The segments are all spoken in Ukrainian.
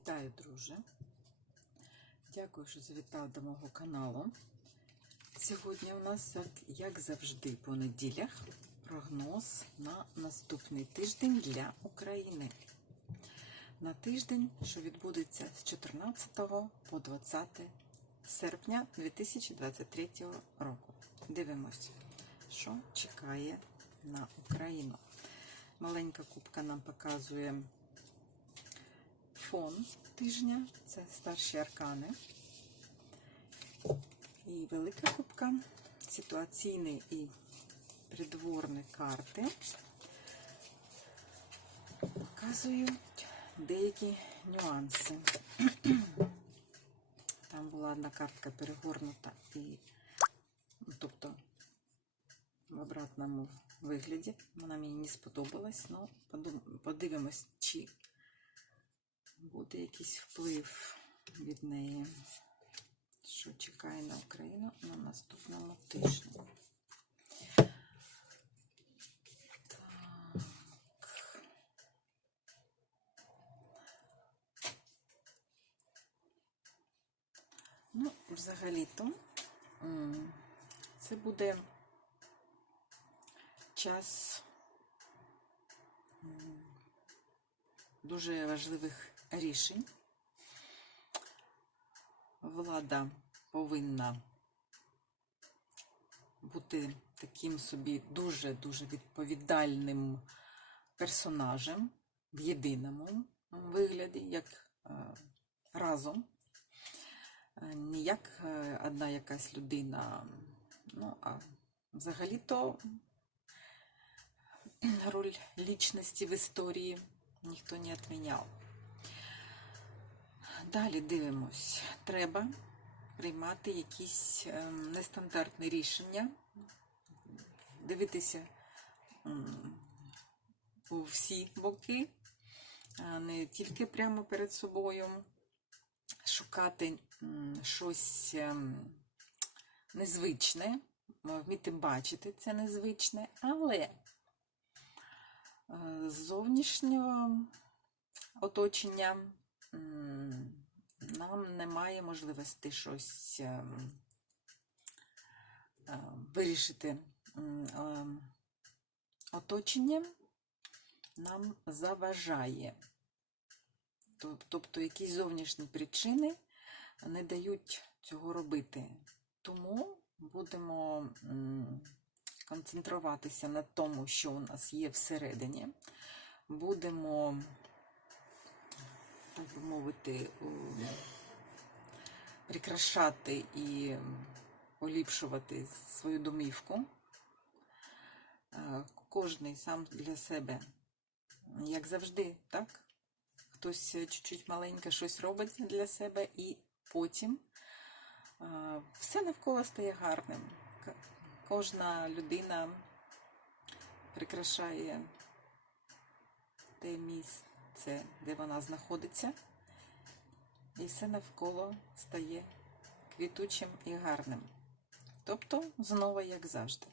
Вітаю, друже. Дякую, що завітав до мого каналу. Сьогодні у нас, як, завжди, по неділях прогноз на наступний тиждень для України. На тиждень, що відбудеться з 14 по 20 серпня 2023 року. Дивимося, що чекає на Україну. Маленька кубка нам показує фон тижня, це старші аркани. І велика кубка, ситуаційні і придворні карти показують деякі нюанси. Там була одна картка перегорнута і, ну, тобто, в обратному вигляді. Вона мені не сподобалась, але подивимось, чи буде якийсь вплив від неї, що чекає на Україну на наступному тижні. Ну, взагалі-то це буде час дуже важливих рішень. Влада повинна бути таким собі дуже-дуже відповідальним персонажем в єдиному вигляді, як е, разом. Е, Не як е, одна якась людина, ну, а взагалі-то роль лічності в історії ніхто не відміняв. Далі дивимось. Треба приймати якісь ем, нестандартні рішення, дивитися у всі боки, не тільки прямо перед собою, шукати щось ем, незвичне, вміти бачити це незвичне, але е, зовнішнього оточення нам немає можливості щось ем, е, вирішити. Ем, Оточення нам заважає. Тобто якісь зовнішні причини не дають цього робити. Тому будемо концентруватися на тому, що у нас є всередині. Будемо, так би мовити, прикрашати і поліпшувати свою домівку. Е, Кожний сам для себе, як завжди, так? Хтось чуть-чуть маленьке щось робить для себе, і потім е, все навколо стає гарним. Кожна людина прикрашає те місце, де вона знаходиться, і все навколо стає квітучим і гарним. Тобто, знову як завжди.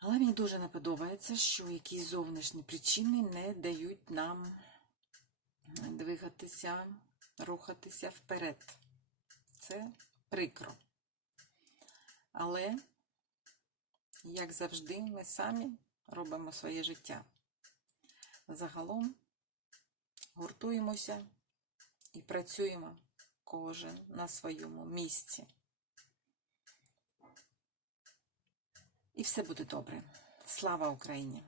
Але мені дуже не подобається, що якісь зовнішні причини не дають нам двигатися, рухатися вперед. Це прикро. Але, як завжди, ми самі робимо своє життя. Загалом гуртуємося і працюємо кожен на своєму місці. І все буде добре. Слава Україні!